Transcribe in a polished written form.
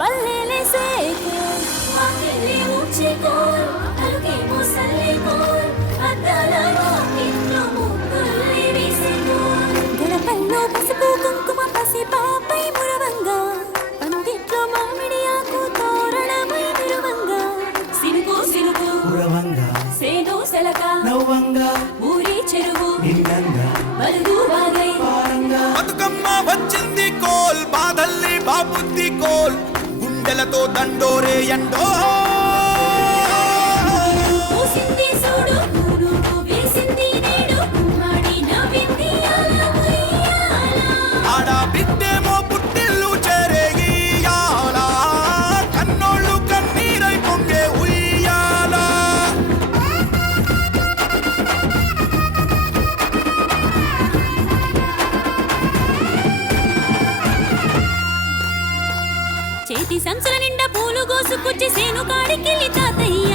పల్లెలే సేకోల్ వాకిలి ఊడ్చుకోల్ అలుకేమో సల్లేకోల్ అద్దాలలో ఇంట్లో ముగ్గుల్ని వేసుకోల్ గడపల్లో పసుపు కుంకుమ పసి పాపై మురవంగా పందిట్లో మామిడి ఆకు తోరణమై తిరువంగా సినుకు సినుకు పురవంగా సేను సెలక నవ్వంగా ఊరి చెరువు నిండంగా బలుగు వాగై పారంగా బతుకమ్మ వచ్చింది కోల్ బాధల్ని బాబుద్ది కోల్ గుండెలతో దండోరే ఎండో పూసింది చూడు పూలు వేసింది నేడు కుమ్మాడి నవ్వింది అల ఉయ్యాల ఆడ బిడ్డేమో పుట్టిల్లు చేరేయాల కన్నోళ్ళు కన్నీరై పొంగే ఉయ్యాల చేతి సంచుల నిండా పూలు గోసుకొచ్చి సేను కాడికెళ్ళి తాతయ్య